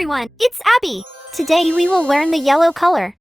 everyone, it's Abby. Today we will learn the yellow color.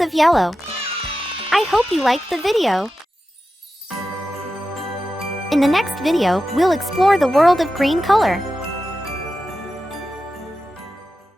Of yellow. I hope you liked the video. In the next video, we'll explore the world of green color.